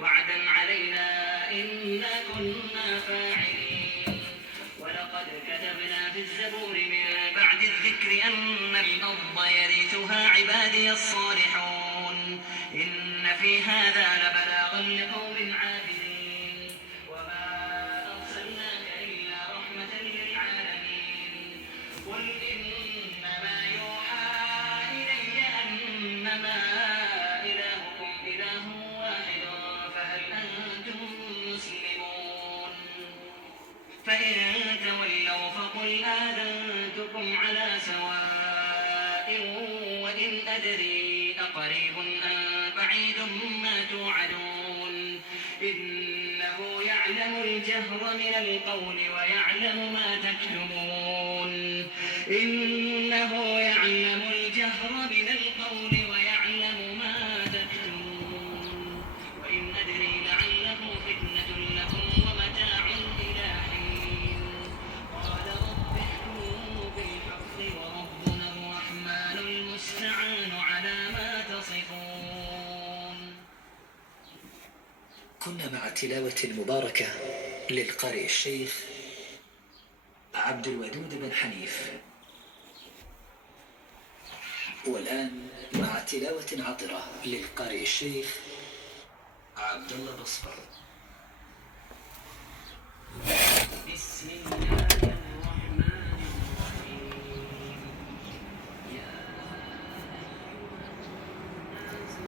وعدا علينا إنا كنا فاعلين. ولقد كتبنا في الزبور من بعد الذكر أن الأرض يرثها عبادي الصالحون. إن في هذا لبلاغا لقوم عابدين. وما أرسلناك إلا رحمة للعالمين. قل إنما يوحى إلي أنما إلهكم إله واحد فهل أنتم مسلمون. فإن تولوا فقل آذنتكم على سواء وإن أدري أقريب أم بعيد ما توعدون. إنه يعلم الجهر من القول ويعلم ما تكتمون. إنه يعلم الجهر من القول ويعلم ما تكتمون. وإن أدري لعله فتنة لكم ومتاع إلى حين. قال رب احكموا بالحق وربنا الرحمن المستعان على ما تصفون. كنا مع تلاوة مباركة للقارئ الشيخ عبد الودود بن حنيف، والآن مع تلاوة عطرة للقارئ الشيخ عبد الله بصفر. بسم الله